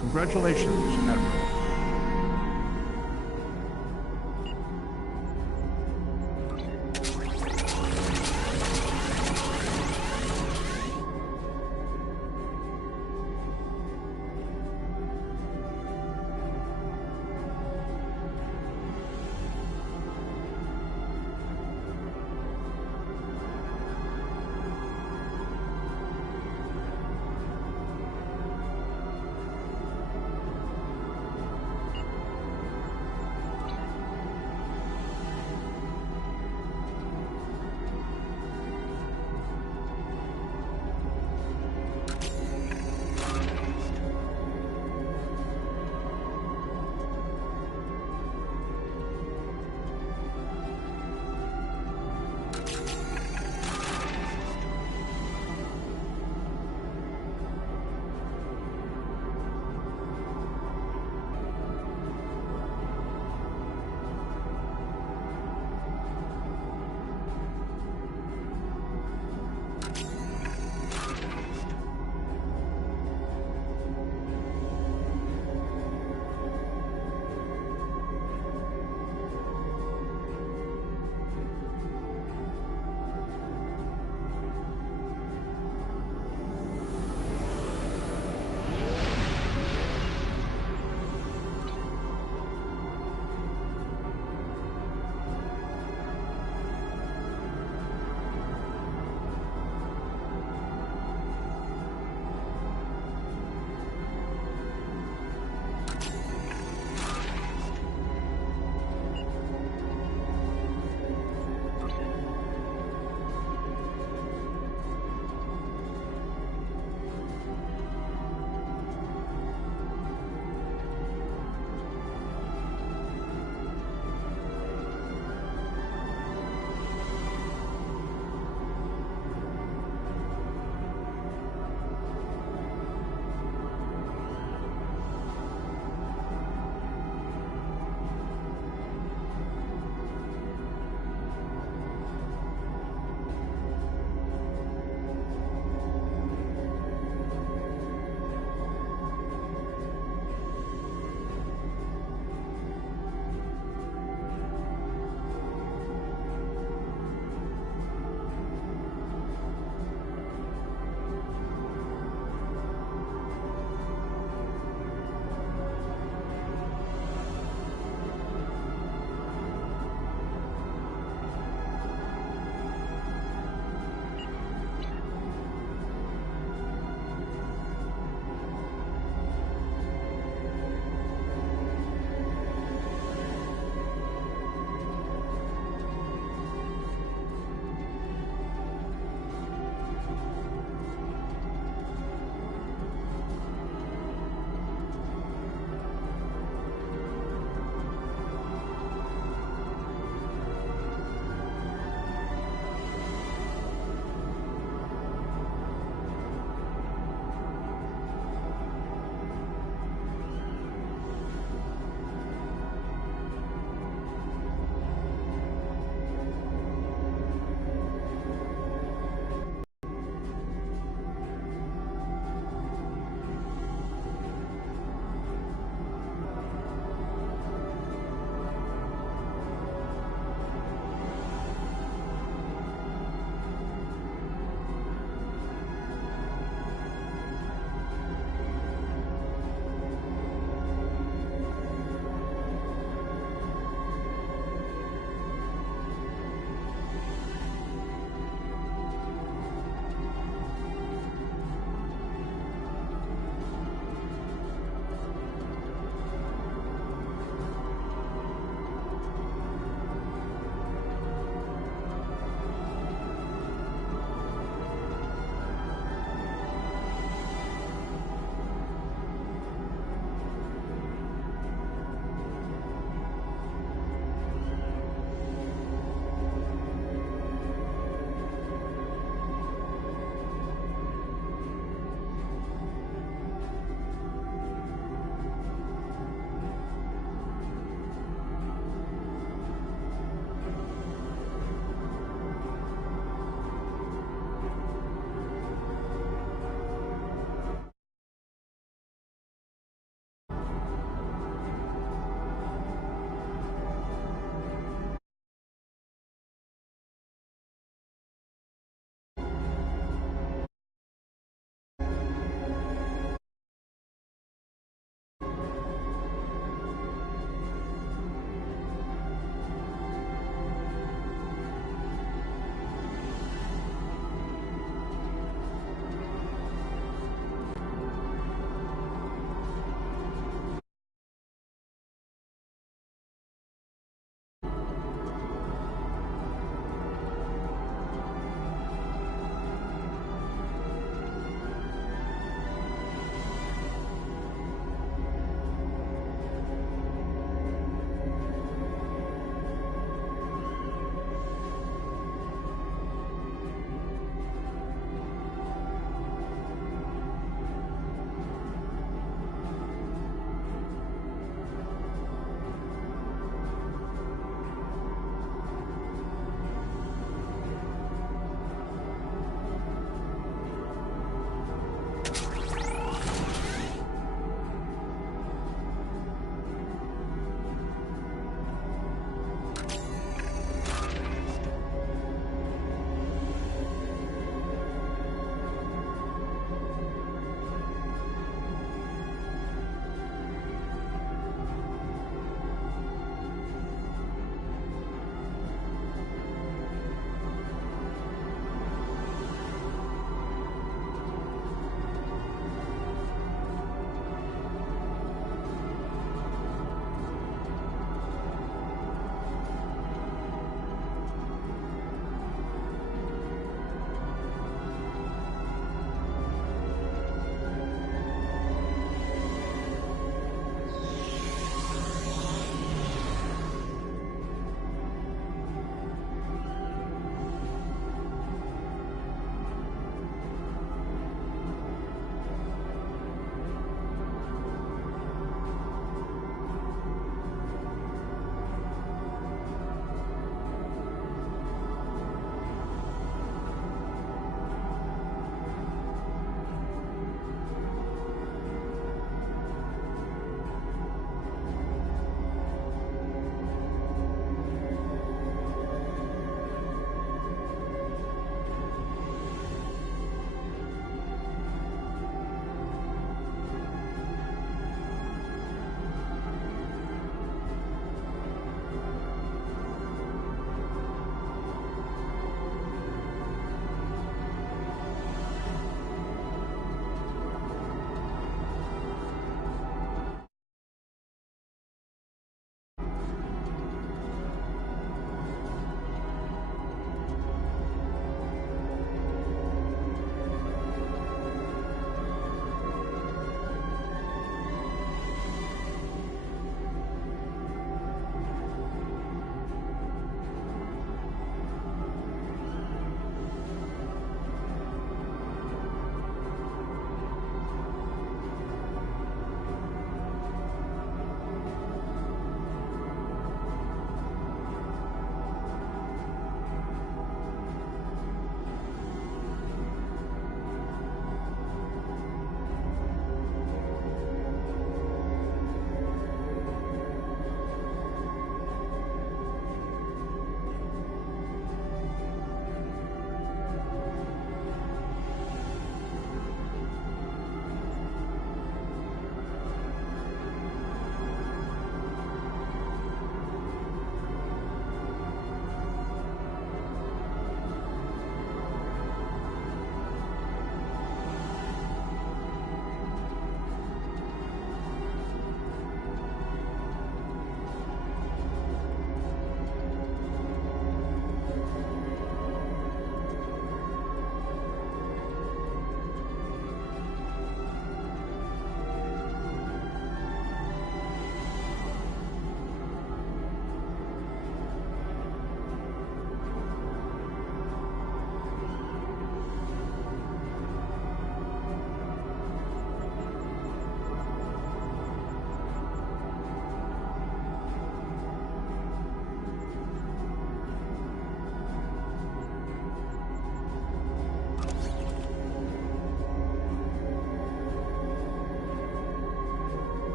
Congratulations, Admiral.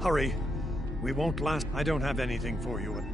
Hurry. We won't last. I don't have anything for you.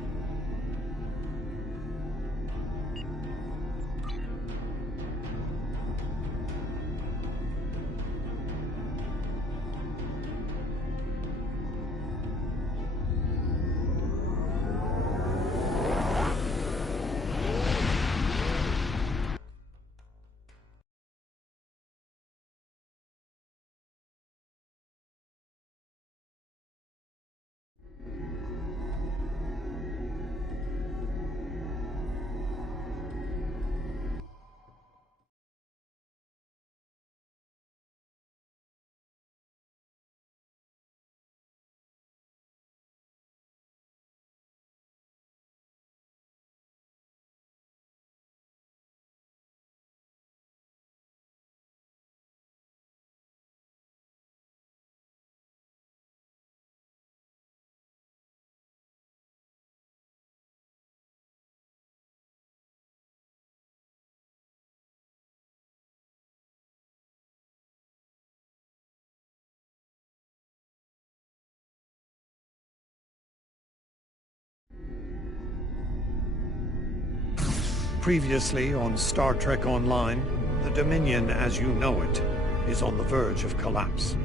Previously on Star Trek Online, the Dominion as you know it is on the verge of collapse.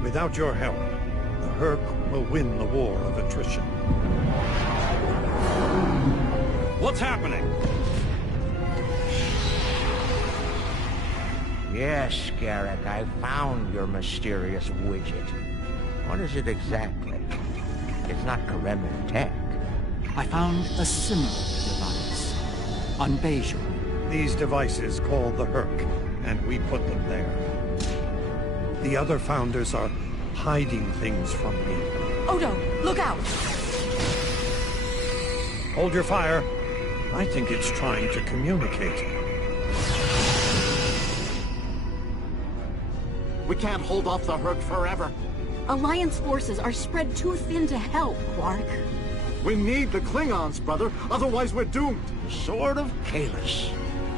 Without your help, the Herc will win the war of attrition. What's happening? Yes, Garrick, I found your mysterious widget. What is it exactly? It's not Kremen tech. I found a similar device on Bajor. These devices called the Herc, and we put them there. The other founders are hiding things from me. Odo, look out! Hold your fire. I think it's trying to communicate. We can't hold off the Herc forever. Alliance forces are spread too thin to help, Quark. We need the Klingons, brother. Otherwise, we're doomed. The Sword of Kahless,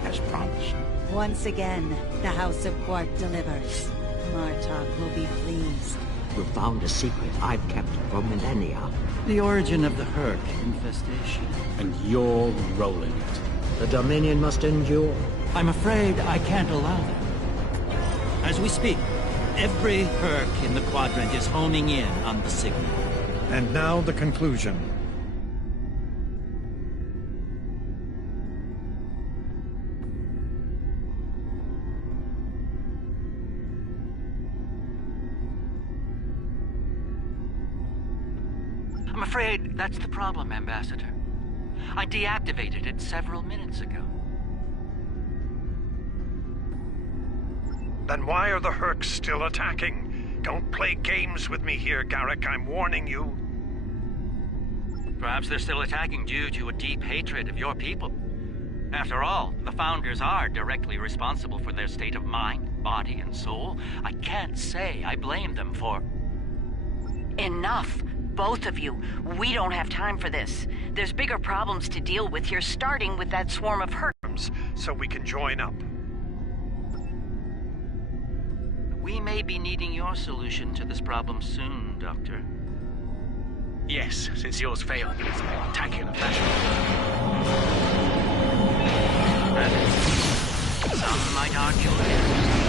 as promised. Once again, the House of Quark delivers. Martok will be pleased. You found a secret I've kept for millennia. The origin of the Herc infestation. And you're rolling it. The Dominion must endure. I'm afraid I can't allow that. As we speak, every Herc in the Quadrant is homing in on the signal. And now the conclusion. I'm afraid that's the problem, Ambassador. I deactivated it several minutes ago. Then why are the Hercs still attacking? Don't play games with me here, Garrick. I'm warning you. Perhaps they're still attacking due to a deep hatred of your people. After all, the Founders are directly responsible for their state of mind, body, and soul. I can't say I blame them for... Enough! Both of you. We don't have time for this. There's bigger problems to deal with here, starting with that swarm of Hercs. So we can join up. We may be needing your solution to this problem soon, Doctor. Yes, since yours failed in spectacular fashion. Some might argue against.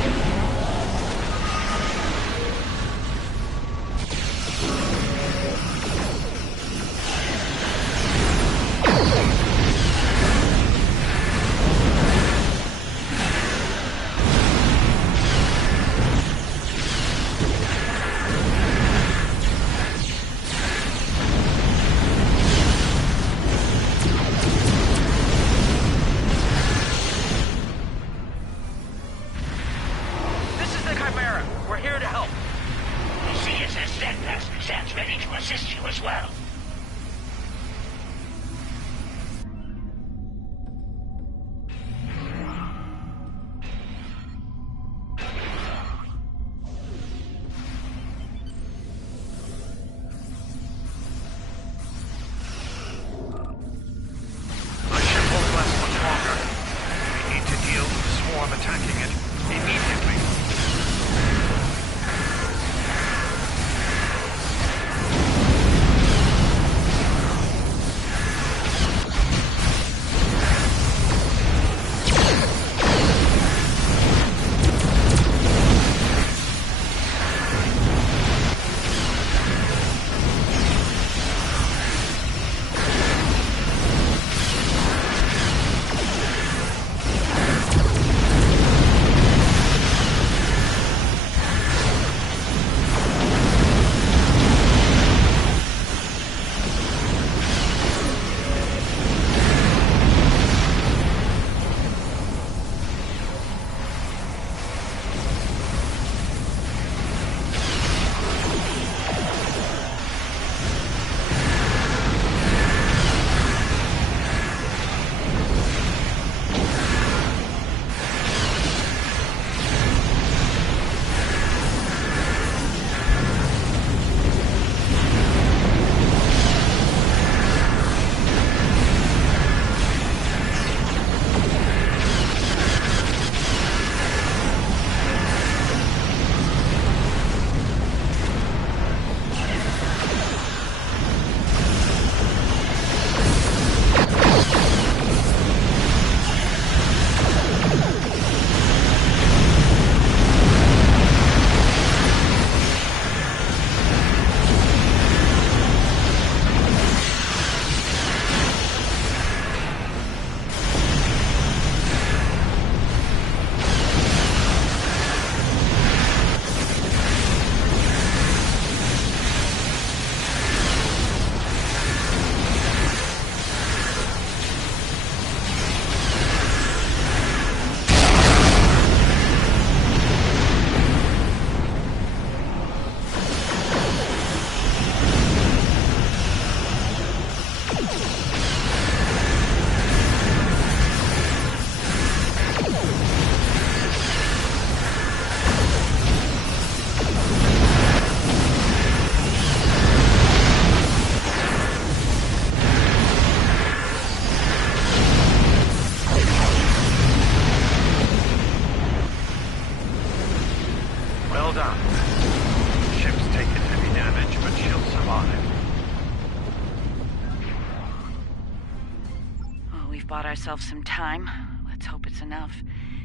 bought ourselves some time. Let's hope it's enough.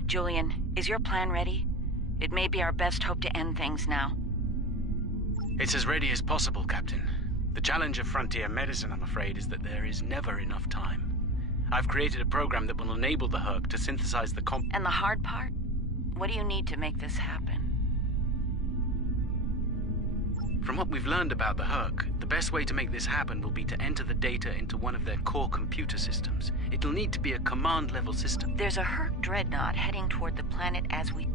Julian, is your plan ready? It may be our best hope to end things now. It's as ready as possible, Captain. The challenge of frontier medicine, I'm afraid, is that there is never enough time. I've created a program that will enable the Herc to synthesize the And the hard part? What do you need to make this happen? From what we've learned about the Herc, the best way to make this happen will be to enter the data into one of their core computer systems. It'll need to be a command-level system. There's a Herc dreadnought heading toward the planet as we...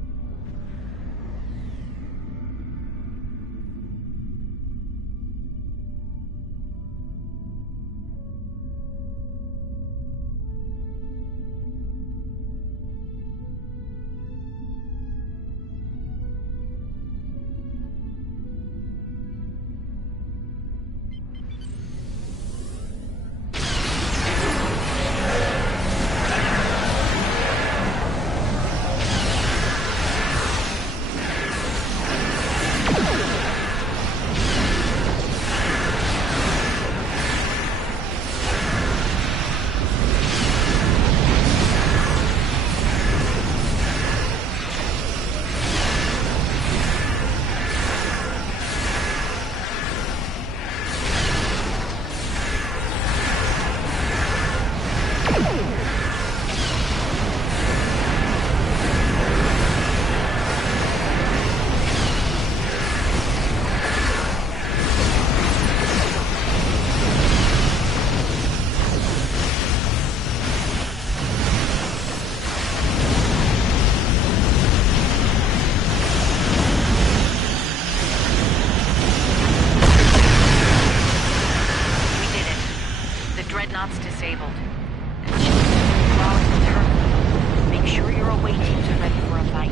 Disabled. Make sure your away teams are ready for a fight.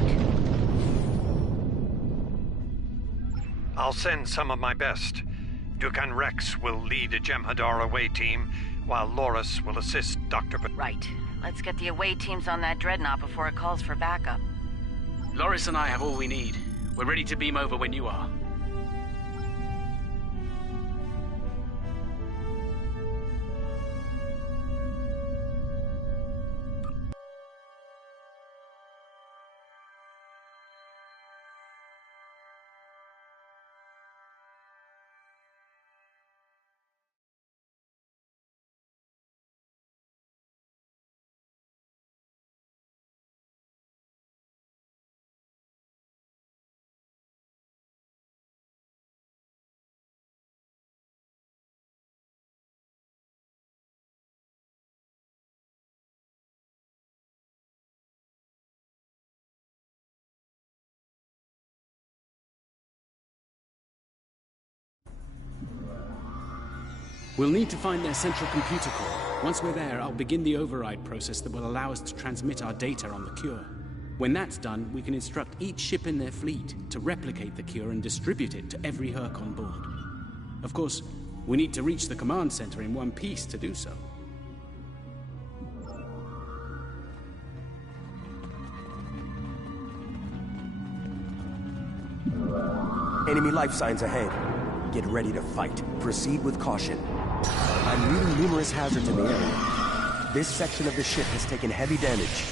I'll send some of my best. Dukan Rex will lead a Jem'Hadar away team, while Loris will assist Dr. Right. Let's get the away teams on that dreadnought before it calls for backup. Loris and I have all we need. We're ready to beam over when you are. We'll need to find their central computer core. Once we're there, I'll begin the override process that will allow us to transmit our data on the cure. When that's done, we can instruct each ship in their fleet to replicate the cure and distribute it to every Herc on board. Of course, we need to reach the command center in one piece to do so. Enemy life signs ahead. Get ready to fight. Proceed with caution. I'm reading numerous hazards in the area. This section of the ship has taken heavy damage.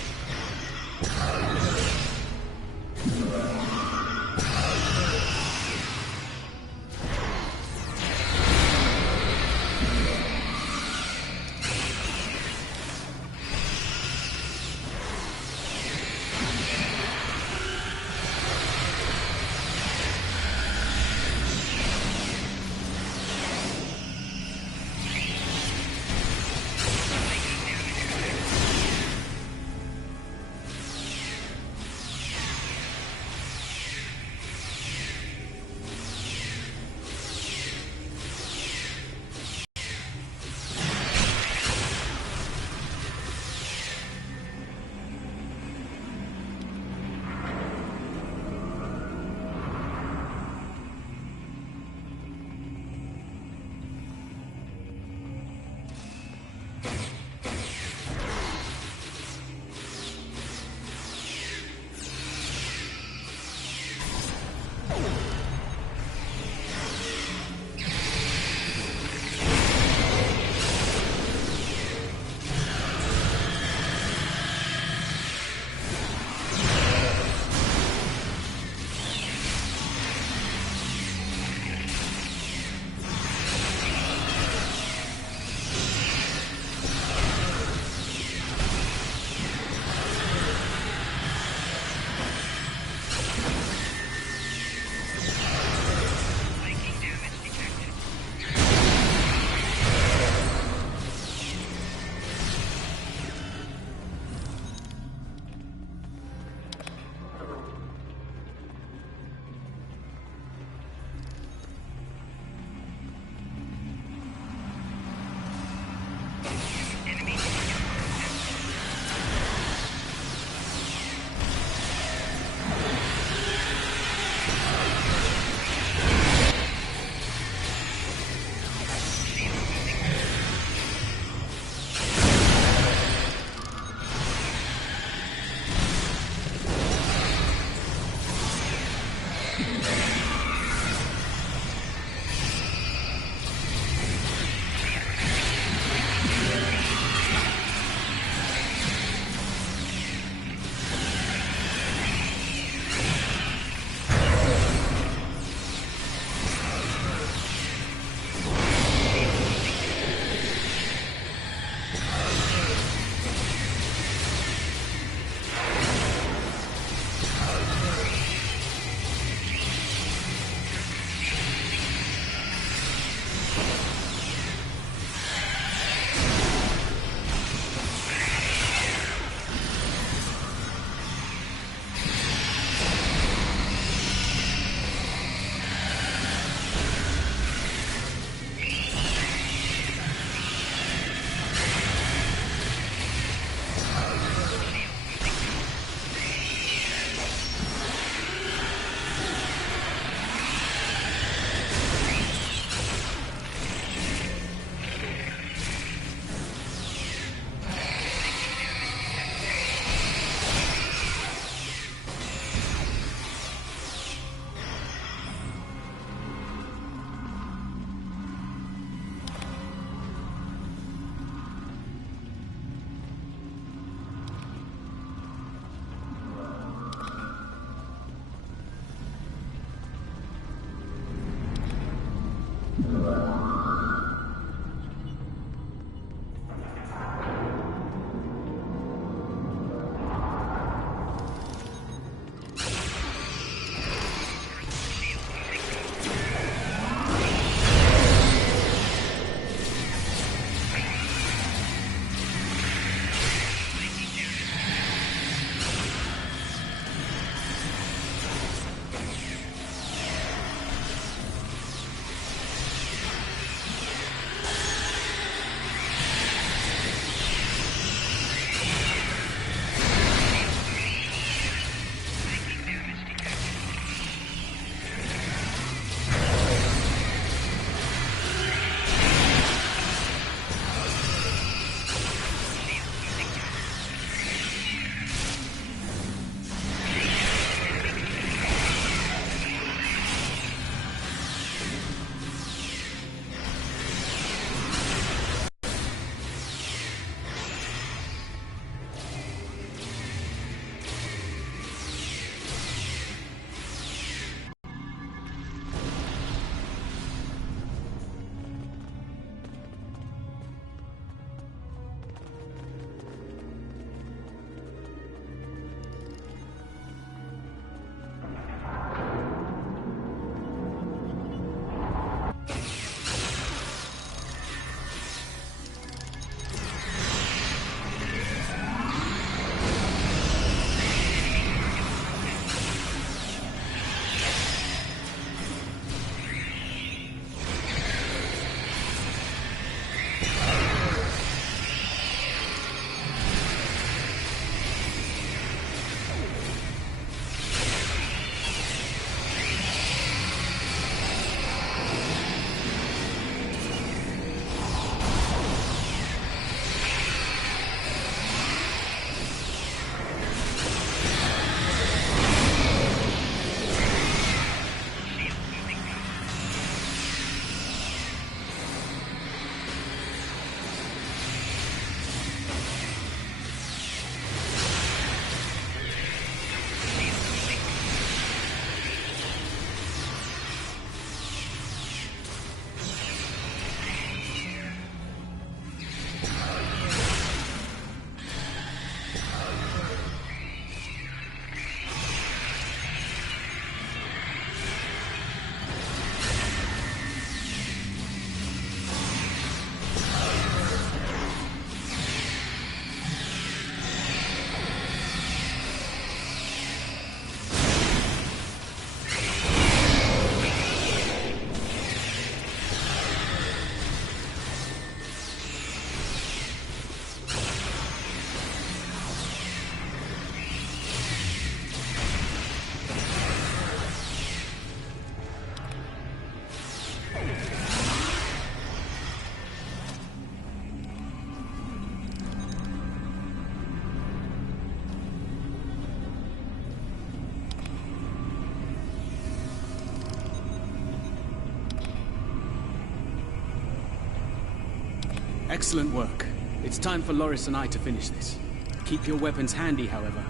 Excellent work. It's time for Loris and I to finish this. Keep your weapons handy, however.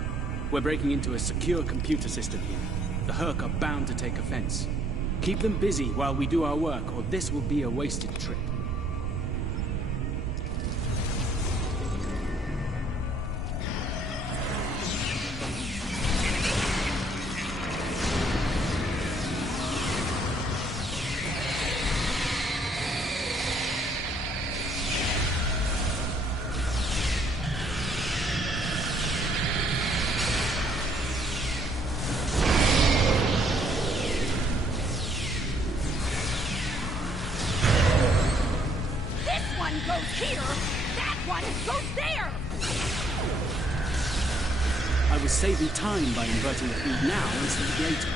We're breaking into a secure computer system here. The Herc are bound to take offense. Keep them busy while we do our work, or this will be a wasted trip. I was saving time by inverting the feed now instead of later.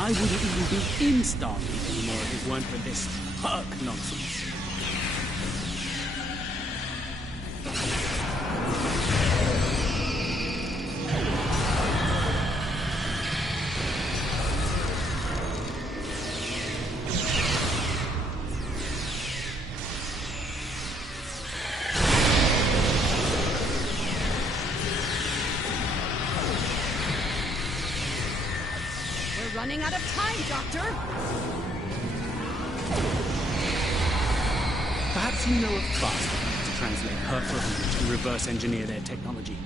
I wouldn't even be in Stargate anymore if it weren't for this Herc nonsense. Running out of time, Doctor! Perhaps you know of faster ways to translate Herc language and reverse engineer their technology.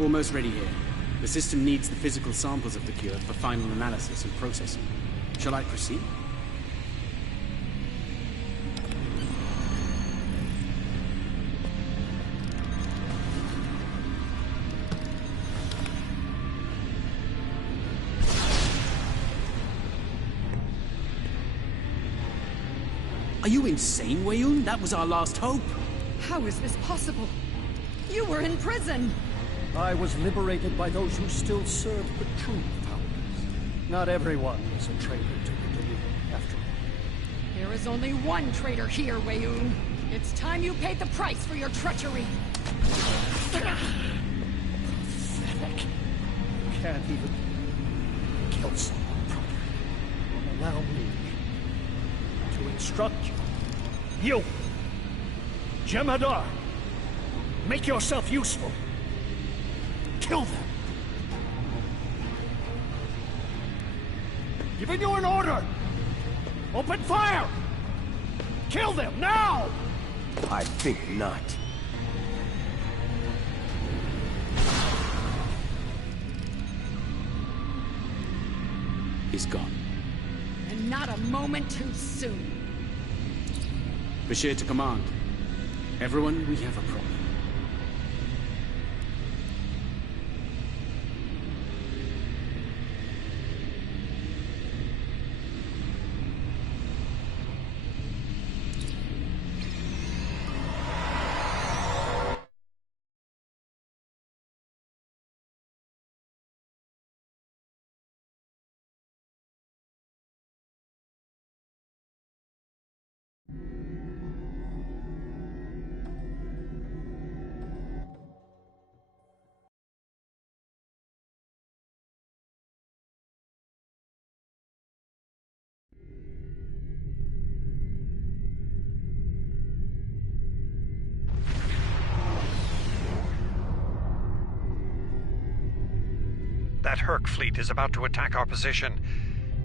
Almost ready here. The system needs the physical samples of the cure for final analysis and processing. Shall I proceed? Are you insane, Wei-Yun? That was our last hope. How is this possible? You were in prison! I was liberated by those who still served the true founders. Not everyone is a traitor to the Dominion, after all. There is only one traitor here, Wei-Yun. It's time you paid the price for your treachery. Pathetic. You can't even kill someone properly. instruct you. You, Jem'Hadar, make yourself useful. Kill them. Giving you an order. Open fire! Kill them, now! I think not. He's gone. And not a moment too soon. Bashir to command. Everyone, we have a problem. That Herc fleet is about to attack our position.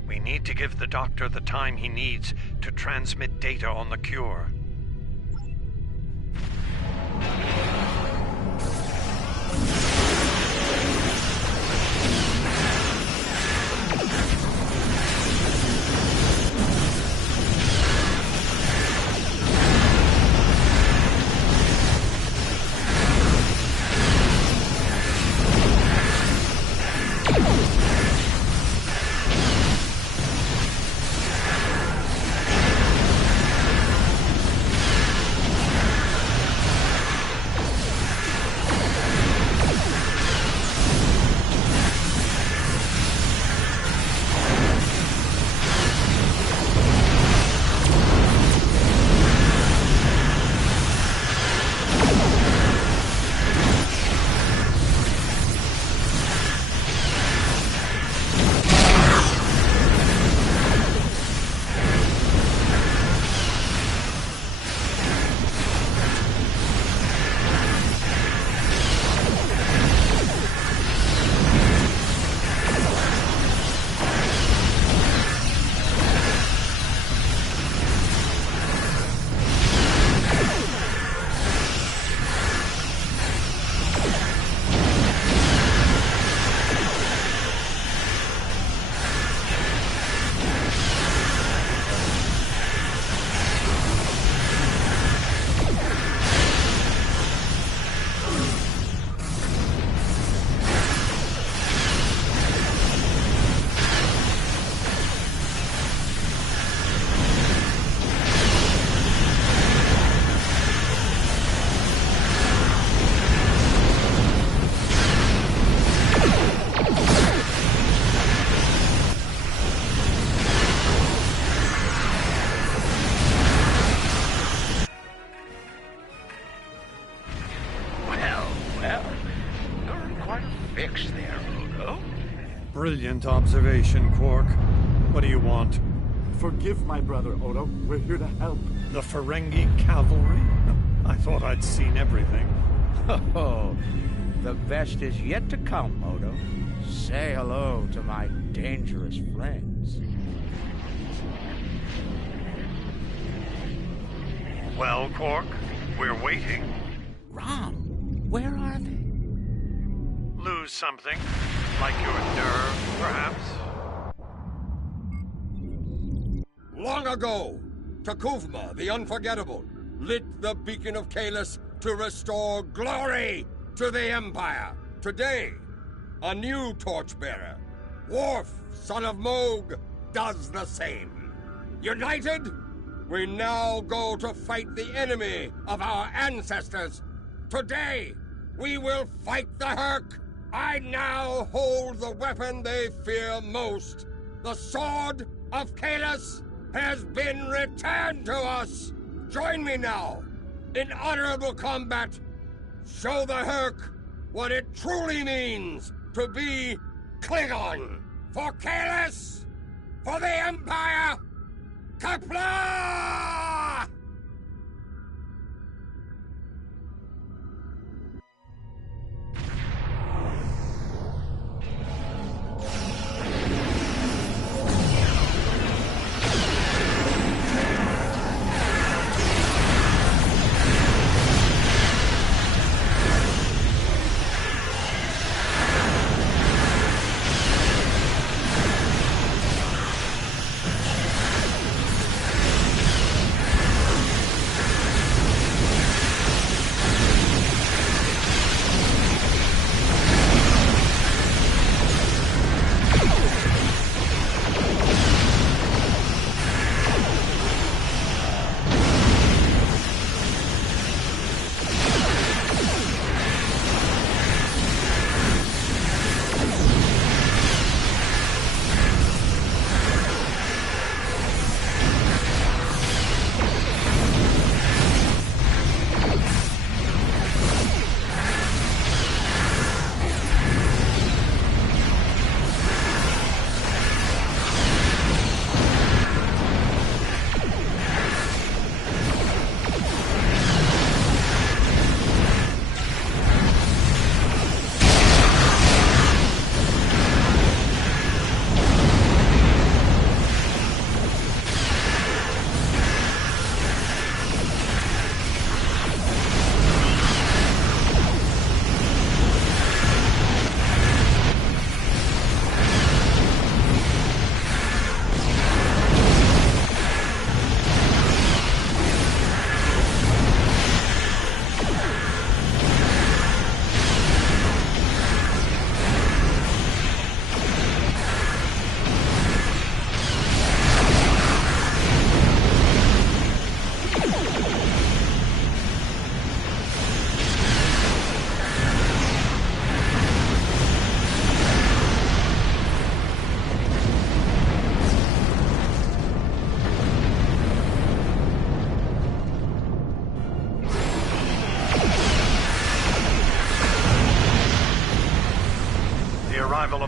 We need to give the Doctor the time he needs to transmit data on the cure. Brilliant observation, Quark. What do you want? Forgive my brother, Odo. We're here to help. The Ferengi cavalry? I thought I'd seen everything. Oh, the best is yet to come, Odo. Say hello to my dangerous friends. Well, Quark, we're waiting. Rom, where are they? Lose something? Like your nerve, perhaps? Long ago, Takuvma, the Unforgettable, lit the beacon of Kahless to restore glory to the Empire. Today, a new torchbearer, Worf, son of Moog, does the same. United, we now go to fight the enemy of our ancestors. Today, we will fight the Herc. I now hold the weapon they fear most. The Sword of Kahless has been returned to us. Join me now in honorable combat. Show the Herc what it truly means to be Klingon. For Kahless, for the Empire, Kapla!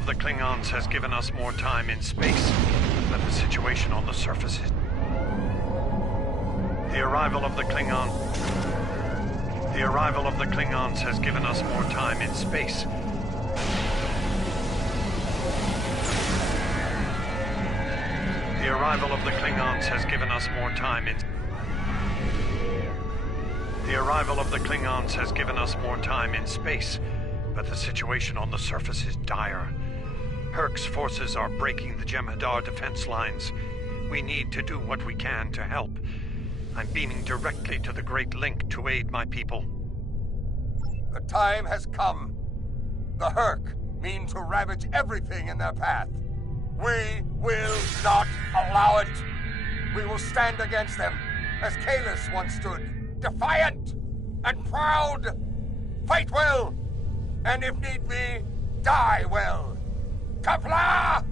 the Klingons has given us more time in space, but the situation on the surface is... The arrival of the Klingons has given us more time in space. The arrival of the Klingons has given us more time in... The arrival of the Klingons has given us more time in space, but the situation on the surface is dire. Herc's forces are breaking the Jem'Hadar defense lines. We need to do what we can to help. I'm beaming directly to the Great Link to aid my people. The time has come. The Herc mean to ravage everything in their path. We will not allow it. We will stand against them, as Kahless once stood, defiant and proud. Fight well, and if need be, die well. Kapla!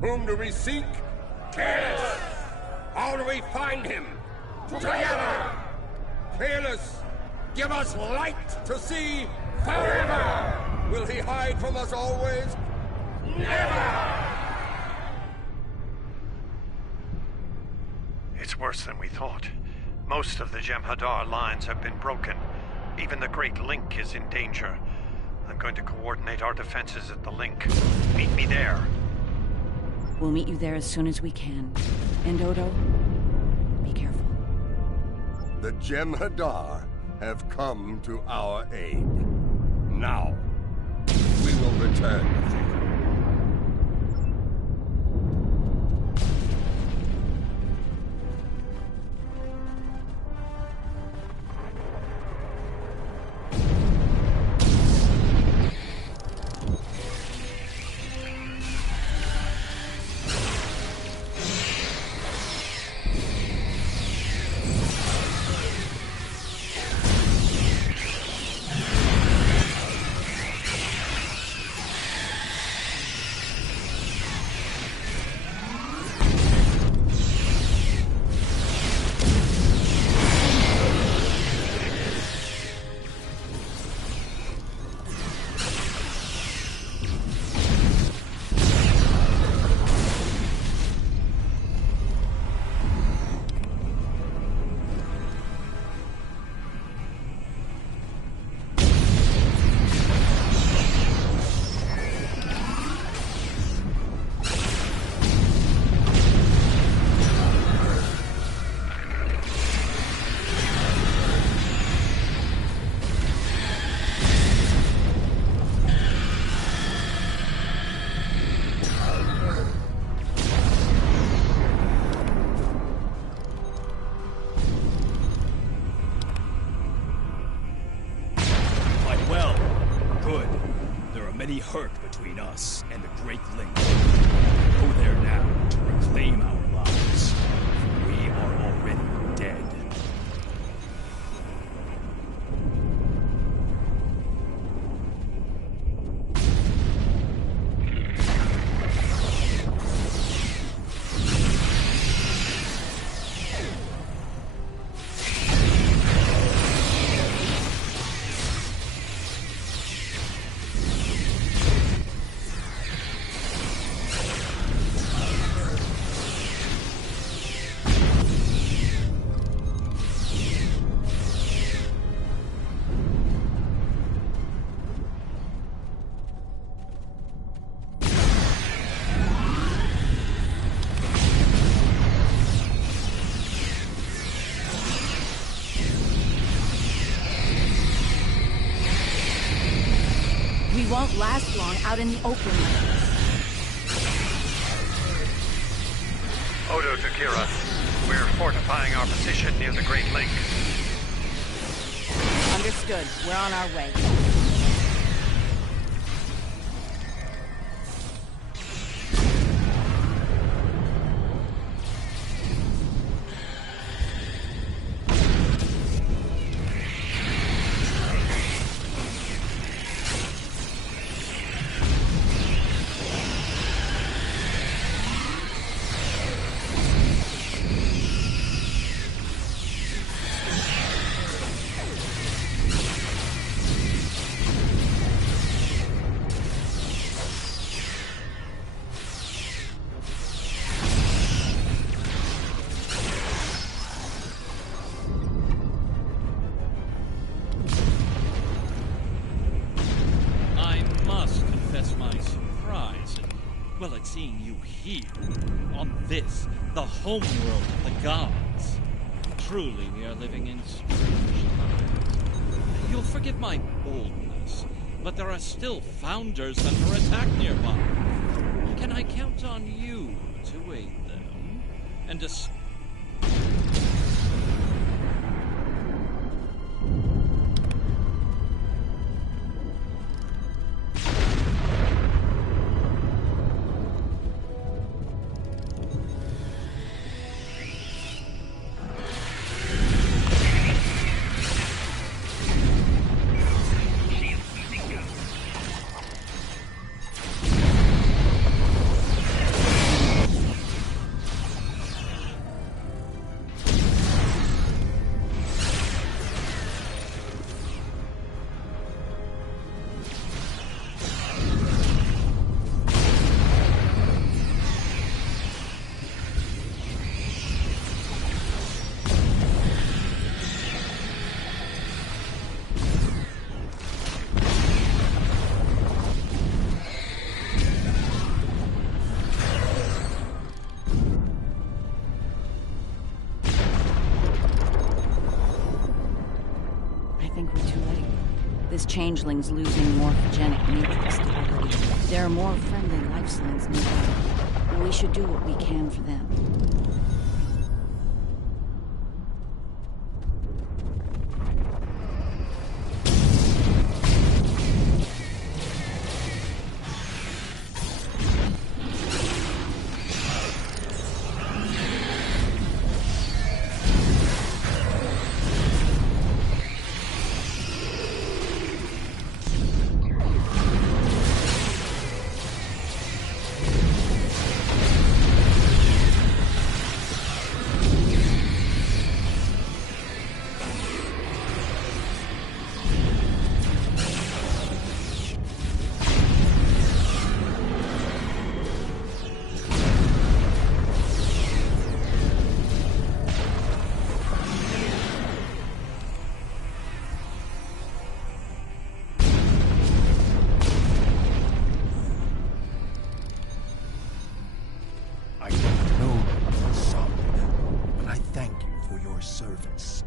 Whom do we seek? Kahless! How do we find him? Together! Kahless, give us light to see forever! Will he hide from us always? Never! It's worse than we thought. Most of the Jem'Hadar lines have been broken. Even the Great Link is in danger. I'm going to coordinate our defenses at the Link. Meet me there. We'll meet you there as soon as we can. And Odo, be careful. The Jem'Hadar have come to our aid. Now, we will return with you. Herc between us and the Great Link. Go there now to reclaim our lives. We are already dead. won't last long out in the open. Odo to Kira. We're fortifying our position near the Great Lake. Understood. We're on our way. Well, at seeing you here, on this, the homeworld of the gods. Truly, we are living in strange times. You'll forgive my boldness, but there are still founders under attack nearby. Can I count on you to aid them? And This changeling's losing morphogenic matrix stability. There are more friendly life signs nearby. We should do what we can for them. Service.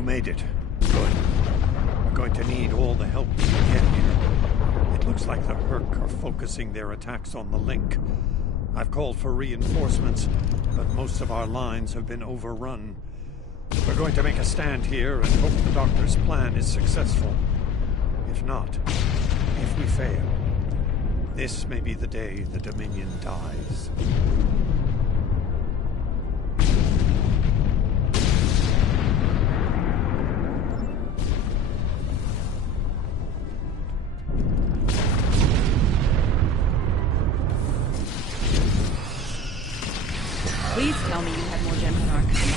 You made it. Good. We're going to need all the help we can get here. It looks like the Herc are focusing their attacks on the link. I've called for reinforcements, but most of our lines have been overrun. We're going to make a stand here and hope the Doctor's plan is successful. If not, if we fail, this may be the day the Dominion dies. Please tell me you have more Jem'Hadar coming.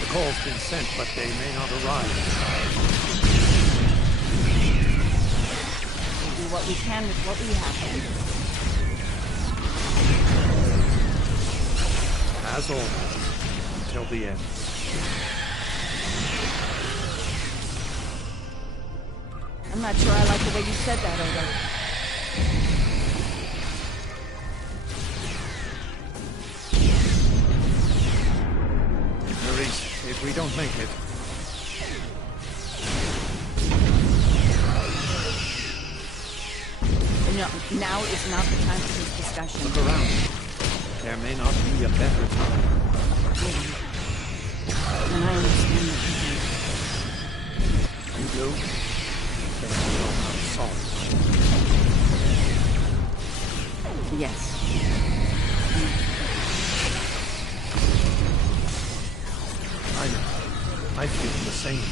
The call's been sent, but they may not arrive. We'll do what we can with what we have. As always, until the end. I'm not sure I like the way you said that, Odo. If we don't make it... No, now is not the time for this discussion. Look around. There may not be a better time. And I understand that you do? Then you know how to solve it. Yes. I feel the same.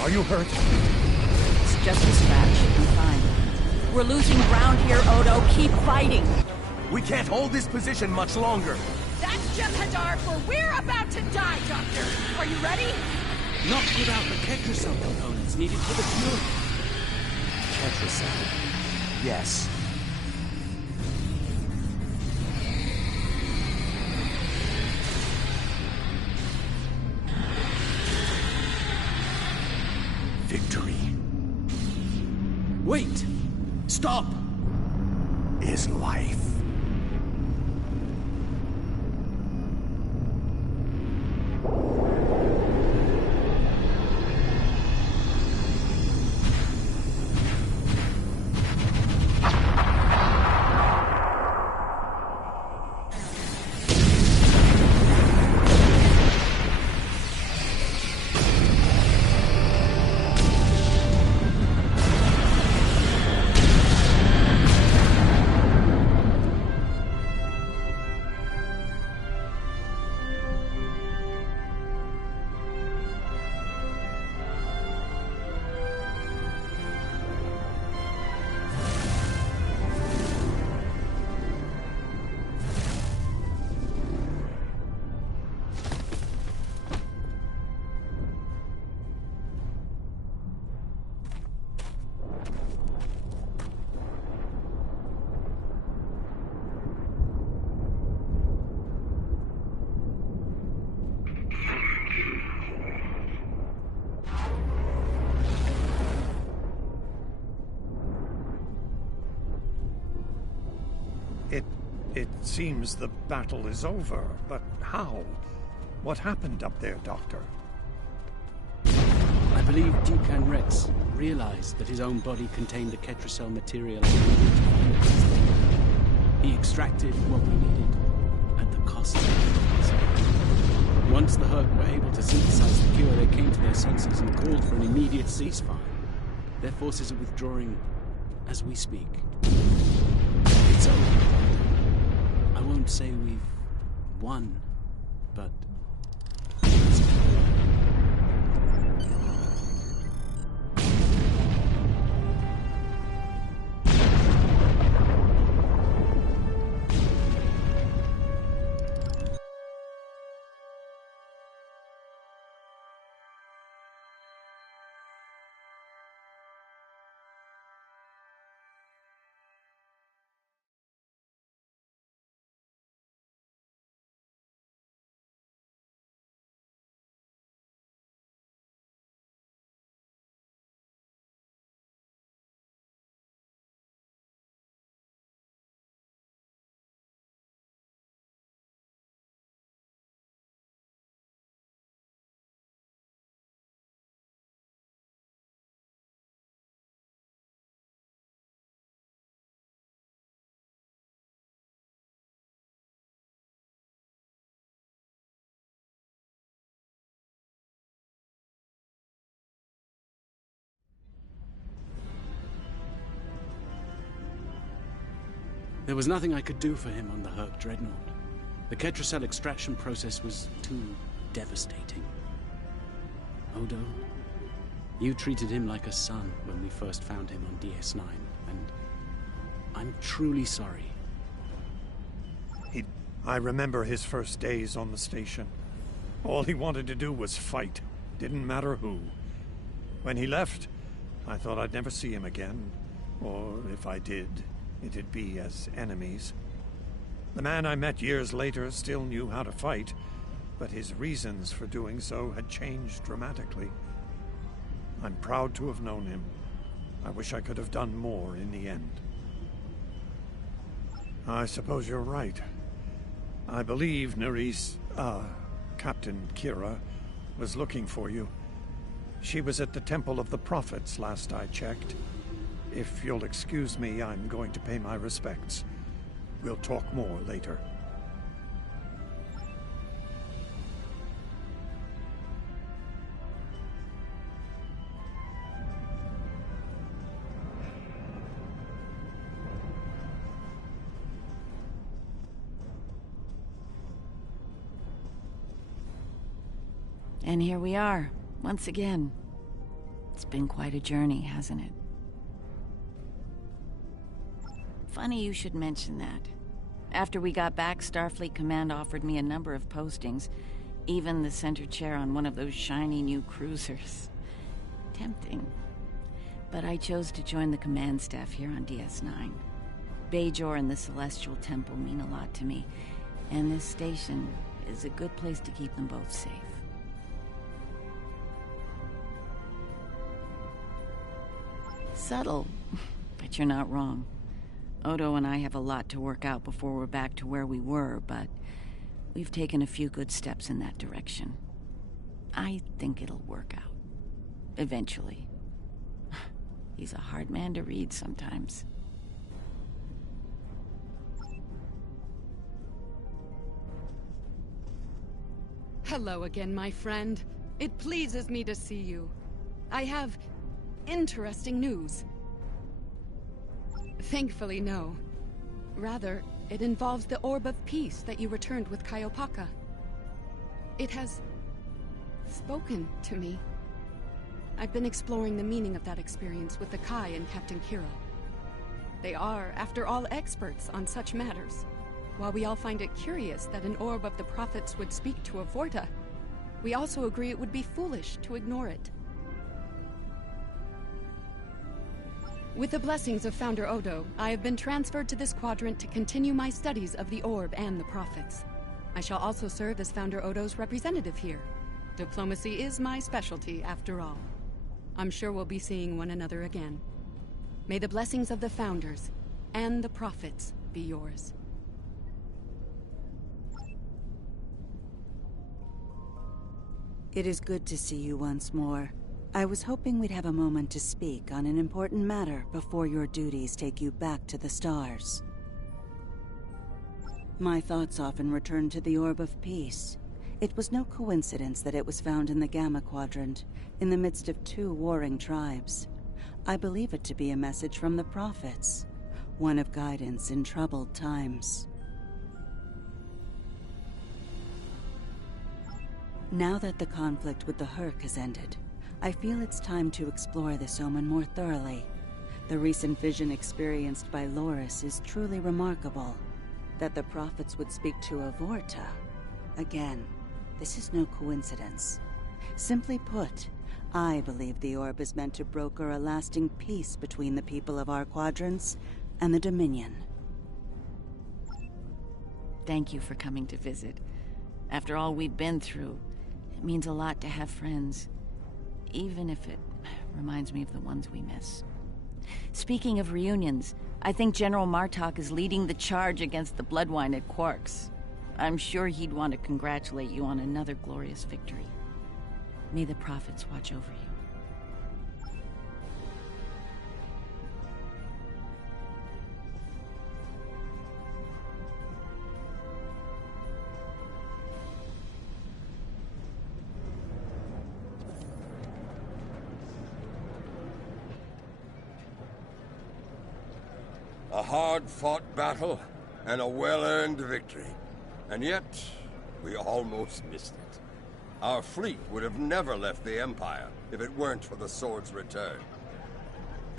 Are you hurt? It's just a scratch. I'm fine. We're losing ground here, Odo. Keep fighting. We can't hold this position much longer. That's Jem'Hadar, for we're about to die, Doctor. Are you ready? Not without the Ketracel components needed for the cure. Ketracel? Yes. Victory. Wait! Stop! Is life. It seems the battle is over, but how? What happened up there, Doctor? I believe Decan Rex realized that his own body contained the Ketracel material. He extracted what we needed at the cost of it. Once the Herc were able to synthesize the cure, they came to their senses and called for an immediate ceasefire. Their forces are withdrawing as we speak. It's over. I won't say we've won, but... There was nothing I could do for him on the Herc Dreadnought. The Ketracel extraction process was too devastating. Odo, you treated him like a son when we first found him on DS9, and I'm truly sorry. I remember his first days on the station. All he wanted to do was fight. Didn't matter who. When he left, I thought I'd never see him again. Or if I did, it'd be as enemies. The man I met years later still knew how to fight, but his reasons for doing so had changed dramatically. I'm proud to have known him. I wish I could have done more in the end. I suppose you're right. I believe Captain Kira was looking for you. She was at the Temple of the Prophets last I checked. If you'll excuse me, I'm going to pay my respects. We'll talk more later. And here we are, once again. It's been quite a journey, hasn't it? Funny you should mention that. After we got back, Starfleet Command offered me a number of postings, even the center chair on one of those shiny new cruisers. Tempting. But I chose to join the command staff here on DS9. Bajor and the Celestial Temple mean a lot to me, and this station is a good place to keep them both safe. Subtle, but you're not wrong. Odo and I have a lot to work out before we're back to where we were, but we've taken a few good steps in that direction. I think it'll work out. Eventually. He's a hard man to read sometimes. Hello again, my friend. It pleases me to see you. I have interesting news. Thankfully, no. Rather, it involves the Orb of Peace that you returned with Kaiopaka. It has spoken to me. I've been exploring the meaning of that experience with the Kai and Captain Kira. They are, after all, experts on such matters. While we all find it curious that an Orb of the Prophets would speak to a Vorta, we also agree it would be foolish to ignore it. With the blessings of Founder Odo, I have been transferred to this quadrant to continue my studies of the Orb and the Prophets. I shall also serve as Founder Odo's representative here. Diplomacy is my specialty, after all. I'm sure we'll be seeing one another again. May the blessings of the Founders and the Prophets be yours. It is good to see you once more. I was hoping we'd have a moment to speak on an important matter before your duties take you back to the stars. My thoughts often return to the Orb of Peace. It was no coincidence that it was found in the Gamma Quadrant, in the midst of two warring tribes. I believe it to be a message from the prophets, one of guidance in troubled times. Now that the conflict with the Herc has ended, I feel it's time to explore this omen more thoroughly. The recent vision experienced by Loris is truly remarkable. That the prophets would speak to a Vorta. Again, this is no coincidence. Simply put, I believe the orb is meant to broker a lasting peace between the people of our quadrants and the Dominion. Thank you for coming to visit. After all we've been through, it means a lot to have friends, even if it reminds me of the ones we miss. Speaking of reunions, I think General Martok is leading the charge against the Bloodwine at Quark's. I'm sure he'd want to congratulate you on another glorious victory. May the prophets watch over you. A hard-fought battle and a well-earned victory. And yet, we almost missed it. Our fleet would have never left the Empire if it weren't for the sword's return.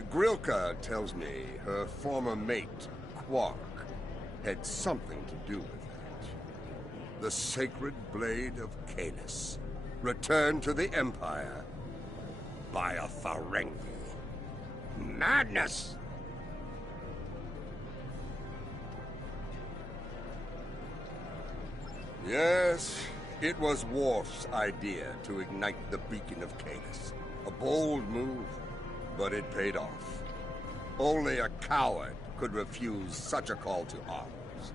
Grilka tells me her former mate, Quark, had something to do with that. The sacred blade of Kalis, returned to the Empire by a Ferengi. Madness! Yes, it was Worf's idea to ignite the beacon of Kalis. A bold move, but it paid off. Only a coward could refuse such a call to arms.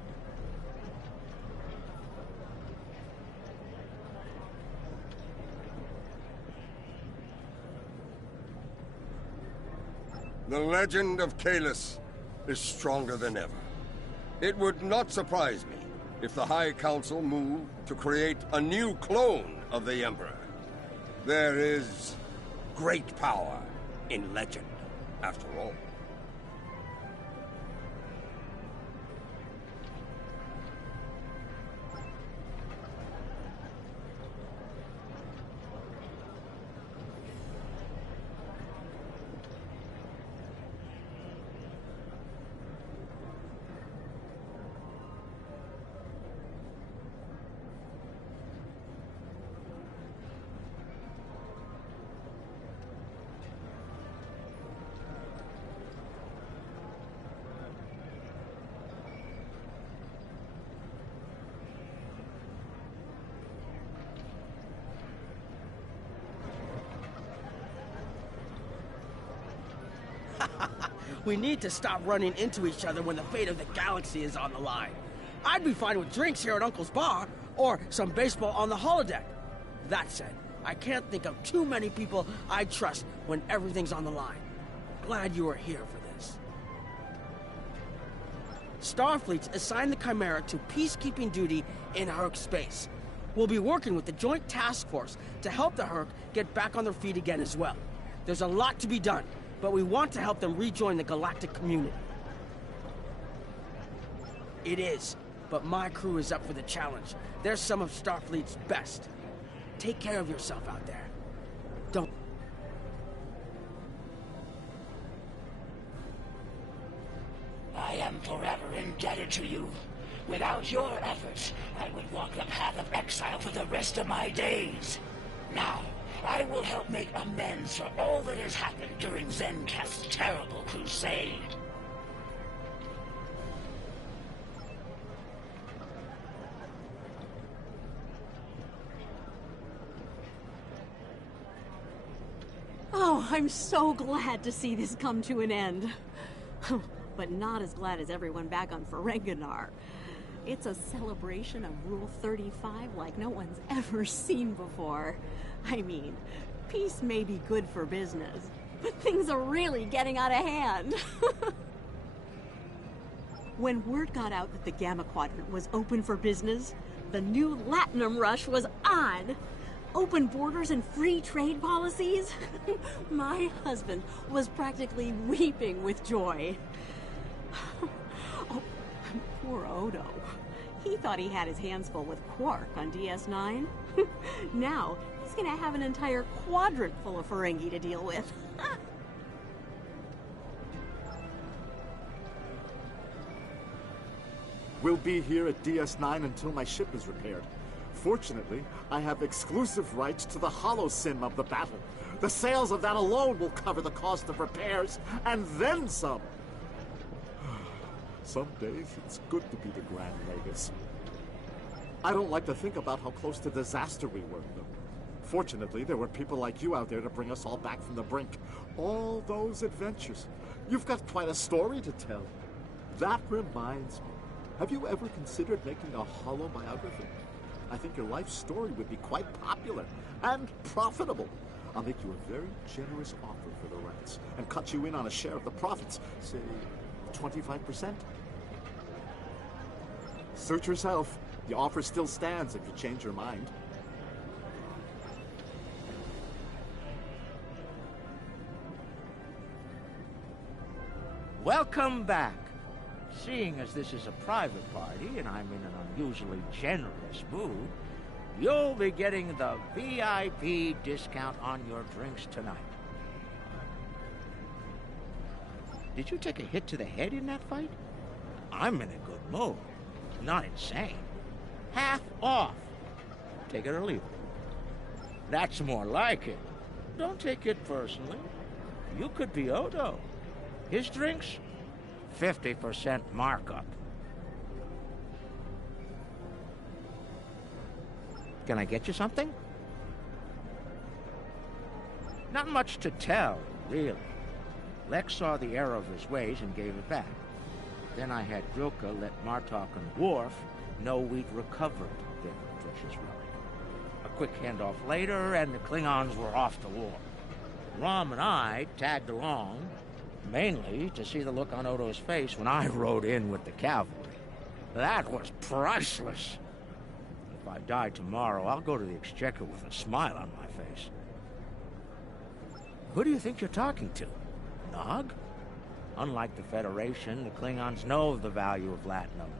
The legend of Kalis is stronger than ever. It would not surprise me if the High Council moved to create a new clone of the Emperor. There is great power in legend, after all. We need to stop running into each other when the fate of the galaxy is on the line. I'd be fine with drinks here at Uncle's bar, or some baseball on the holodeck. That said, I can't think of too many people I trust when everything's on the line. Glad you are here for this. Starfleet's assigned the Chimera to peacekeeping duty in Herc space. We'll be working with the Joint Task Force to help the Herc get back on their feet again as well. There's a lot to be done, but we want to help them rejoin the galactic community. It is, but my crew is up for the challenge. They're some of Starfleet's best. Take care of yourself out there. Don't... I am forever indebted to you. Without your efforts, I would walk the path of exile for the rest of my days. Now, I will help make amends for all that has happened during Zencath's terrible crusade. Oh, I'm so glad to see this come to an end. But not as glad as everyone back on Ferenginar. It's a celebration of Rule 35 like no one's ever seen before. I mean, peace may be good for business, but things are really getting out of hand. When word got out that the Gamma Quadrant was open for business, the new Latinum rush was on. Open borders and free trade policies? My husband was practically weeping with joy. Oh, poor Odo. He thought he had his hands full with Quark on DS9. Now, he's gonna have an entire quadrant full of Ferengi to deal with. We'll be here at DS9 until my ship is repaired. Fortunately, I have exclusive rights to the holosim of the battle. The sales of that alone will cover the cost of repairs, and then some. Some days, it's good to be the Grand Magus. I don't like to think about how close to disaster we were, though. Fortunately, there were people like you out there to bring us all back from the brink. All those adventures. You've got quite a story to tell. That reminds me. Have you ever considered making a holobiography? I think your life story would be quite popular and profitable. I'll make you a very generous offer for the rights and cut you in on a share of the profits, say 25%. Suit yourself. The offer still stands if you change your mind. Welcome back. Seeing as this is a private party and I'm in an unusually generous mood, you'll be getting the VIP discount on your drinks tonight. Did you take a hit to the head in that fight? I'm in a good mood. Not insane. Half off. Take it or leave it. That's more like it. Don't take it personally. You could be Odo. His drinks? 50% markup. Can I get you something? Not much to tell, really. Lex saw the error of his ways and gave it back. Then I had Grilka let Martok and Worf know we'd recovered their precious relic. A quick handoff later, and the Klingons were off to war. Rom and I tagged along, mainly to see the look on Odo's face when I rode in with the cavalry. That was priceless. If I die tomorrow, I'll go to the Exchequer with a smile on my face. Who do you think you're talking to? Nog? Unlike the Federation, the Klingons know the value of Latinum.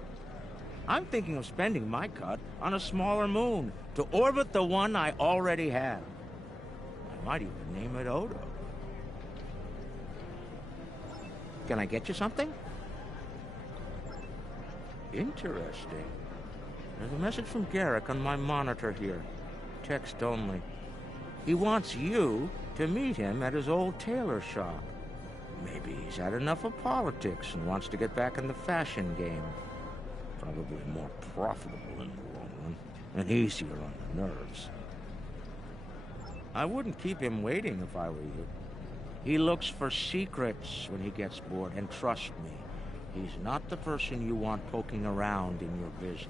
I'm thinking of spending my cut on a smaller moon to orbit the one I already have. I might even name it Odo. Can I get you something? Interesting. There's a message from Garrick on my monitor here. Text only. He wants you to meet him at his old tailor shop. Maybe he's had enough of politics and wants to get back in the fashion game. Probably more profitable in the long run, and easier on the nerves. I wouldn't keep him waiting if I were you. He looks for secrets when he gets bored, and trust me, he's not the person you want poking around in your business.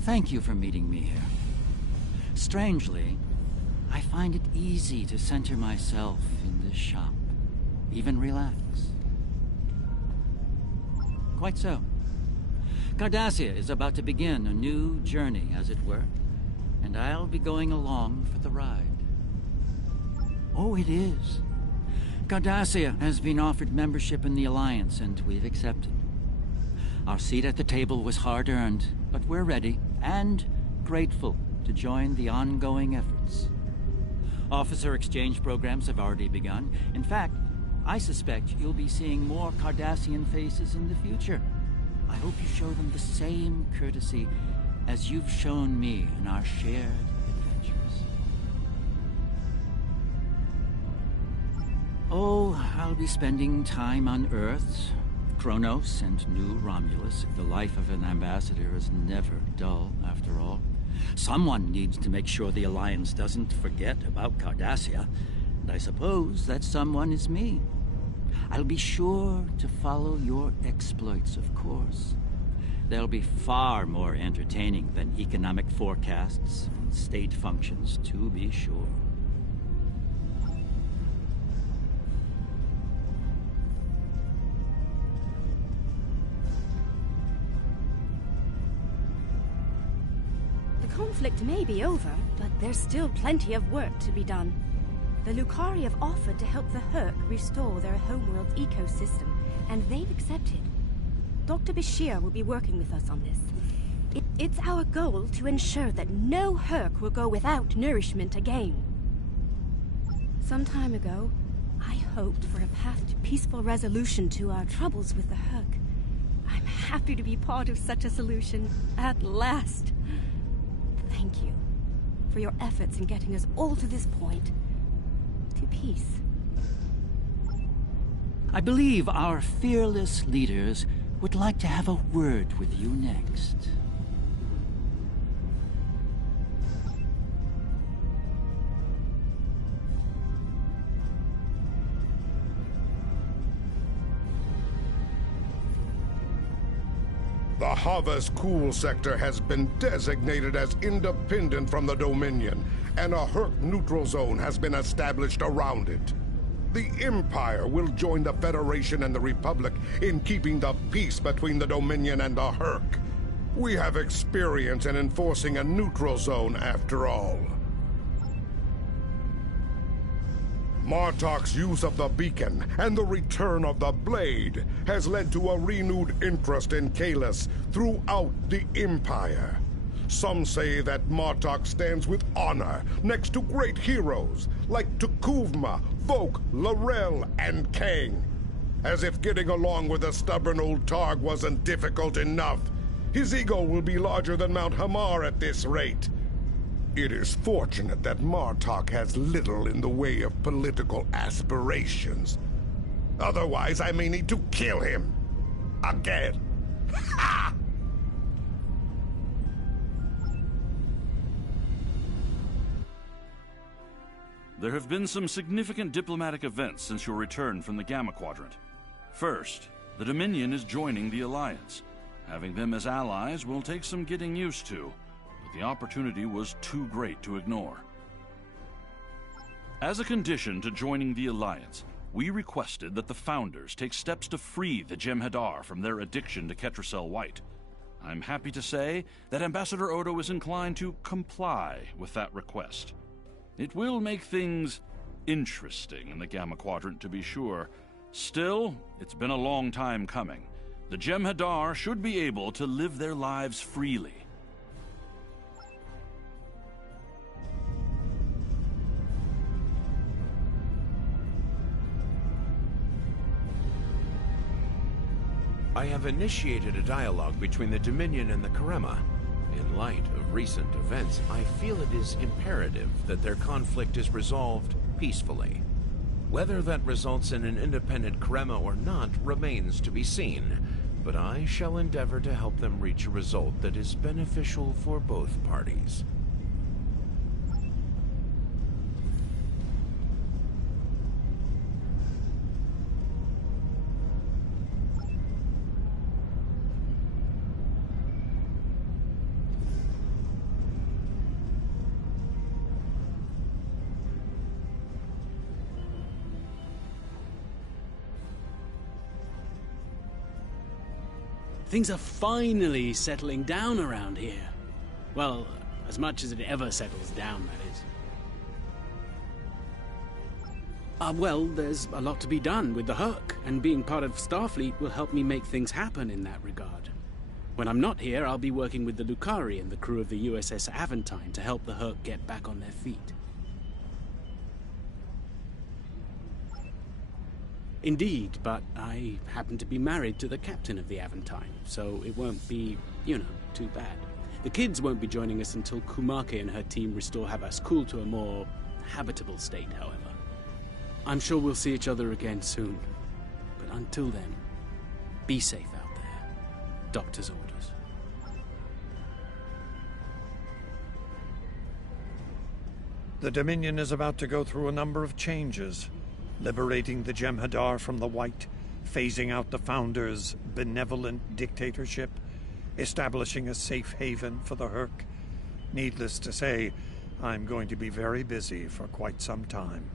Thank you for meeting me here. Strangely, I find it easy to center myself in this shop, even relax. Quite so. Cardassia is about to begin a new journey, as it were, and I'll be going along for the ride. Oh, it is. Cardassia has been offered membership in the Alliance, and we've accepted. Our seat at the table was hard-earned, but we're ready and grateful to join the ongoing efforts. Officer exchange programs have already begun. In fact, I suspect you'll be seeing more Cardassian faces in the future. I hope you show them the same courtesy as you've shown me in our shared adventures. Oh, I'll be spending time on Earth, Kronos, and New Romulus. The life of an ambassador is never dull, after all. Someone needs to make sure the Alliance doesn't forget about Cardassia, and I suppose that someone is me. I'll be sure to follow your exploits, of course. They'll be far more entertaining than economic forecasts and state functions, to be sure. The conflict may be over, but there's still plenty of work to be done. The Lucari have offered to help the Herc restore their homeworld's ecosystem, and they've accepted. Dr. Bashir will be working with us on this. It's our goal to ensure that no Herc will go without nourishment again. Some time ago, I hoped for a path to peaceful resolution to our troubles with the Herc. I'm happy to be part of such a solution, at last. Thank you for your efforts in getting us all to this point. To peace. I believe our fearless leaders would like to have a word with you next. The Hava's Cool sector has been designated as independent from the Dominion, and a Herc neutral zone has been established around it. The Empire will join the Federation and the Republic in keeping the peace between the Dominion and the Herc. We have experience in enforcing a neutral zone after all. Martok's use of the beacon and the return of the blade has led to a renewed interest in Kalis throughout the Empire. Some say that Martok stands with honor next to great heroes like Tukuvma, Volk, Laurel, and Kang. As if getting along with the stubborn old Targ wasn't difficult enough, his ego will be larger than Mount Hamar at this rate. It is fortunate that Martok has little in the way of political aspirations. Otherwise, I may need to kill him. Again. Ha! There have been some significant diplomatic events since your return from the Gamma Quadrant. First, the Dominion is joining the Alliance. Having them as allies will take some getting used to, but the opportunity was too great to ignore. As a condition to joining the Alliance, we requested that the Founders take steps to free the Jem'Hadar from their addiction to Ketracel White. I'm happy to say that Ambassador Odo is inclined to comply with that request. It will make things interesting in the Gamma Quadrant, to be sure. Still, it's been a long time coming. The Jem'Hadar should be able to live their lives freely. I have initiated a dialogue between the Dominion and the Karema. In light of recent events, I feel it is imperative that their conflict is resolved peacefully. Whether that results in an independent Karema or not remains to be seen, but I shall endeavor to help them reach a result that is beneficial for both parties. Things are finally settling down around here. Well, as much as it ever settles down, that is. Well, there's a lot to be done with the Herc, and being part of Starfleet will help me make things happen in that regard. When I'm not here, I'll be working with the Lucari and the crew of the USS Aventine to help the Herc get back on their feet. Indeed, but I happen to be married to the captain of the Aventine, so it won't be, too bad. The kids won't be joining us until Kumake and her team restore Havas Kul to a more habitable state, however. I'm sure we'll see each other again soon. But until then, be safe out there. Doctor's orders. The Dominion is about to go through a number of changes, liberating the Jem'Hadar from the White, phasing out the Founders' benevolent dictatorship, establishing a safe haven for the Herc. Needless to say, I'm going to be very busy for quite some time.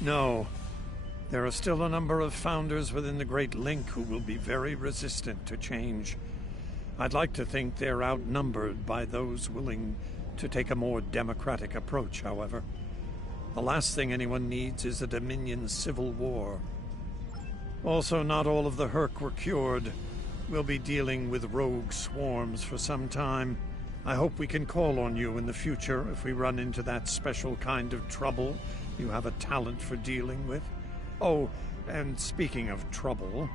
No, there are still a number of Founders within the Great Link who will be very resistant to change. I'd like to think they're outnumbered by those willing to take a more democratic approach, however. The last thing anyone needs is a Dominion civil war. Also, not all of the Herc were cured. We'll be dealing with rogue swarms for some time. I hope we can call on you in the future if we run into that special kind of trouble you have a talent for dealing with. Oh, and speaking of trouble,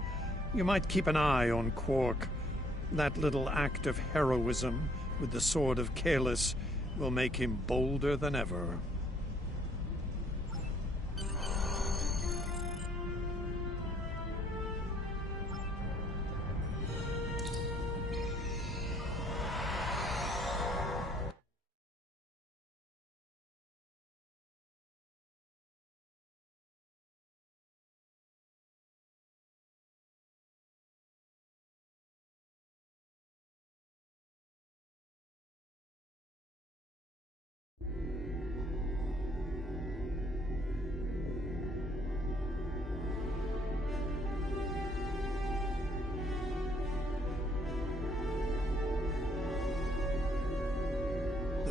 you might keep an eye on Quark. That little act of heroism with the Sword of Kahless will make him bolder than ever.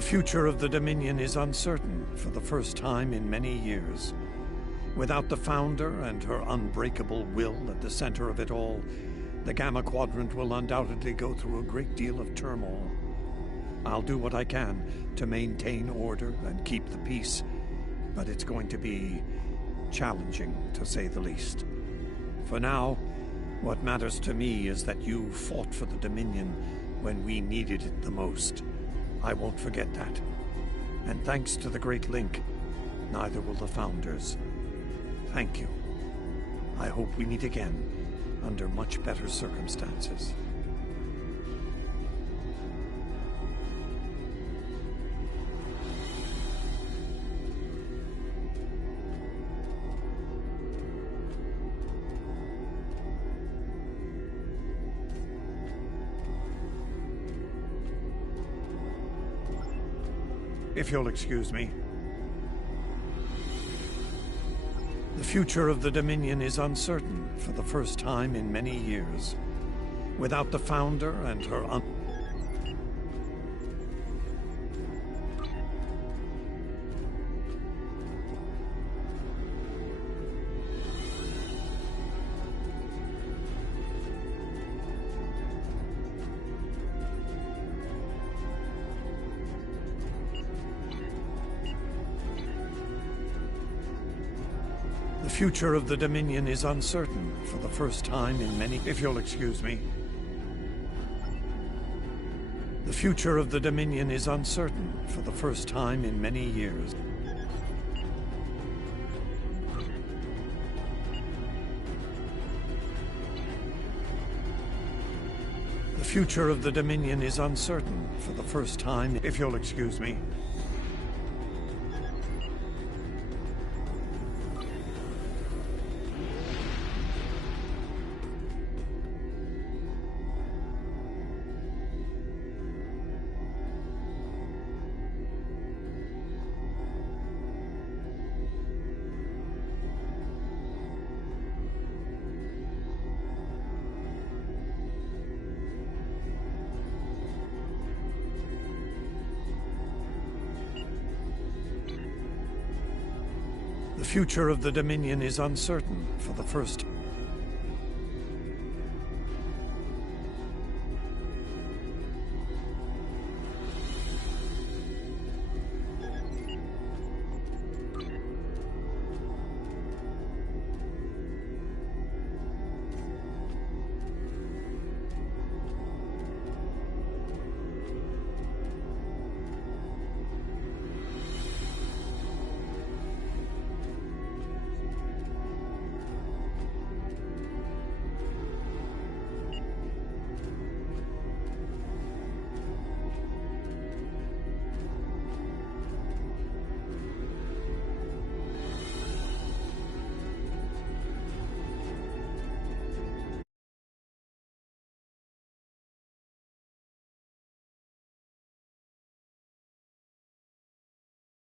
The future of the Dominion is uncertain for the first time in many years. Without the Founder and her unbreakable will at the center of it all, the Gamma Quadrant will undoubtedly go through a great deal of turmoil. I'll do what I can to maintain order and keep the peace, but it's going to be challenging, to say the least. For now, what matters to me is that you fought for the Dominion when we needed it the most. I won't forget that. And thanks to the Great Link, neither will the Founders. Thank you. I hope we meet again under much better circumstances. If you'll excuse me. The future of the Dominion is uncertain for the first time in many years. Without the Founder and her The future of the Dominion is uncertain for the first time in many... If you'll excuse me. The future of the Dominion is uncertain for the first time in many years. The future of the Dominion is uncertain for the first time... If you'll excuse me. The future of the Dominion is uncertain for the first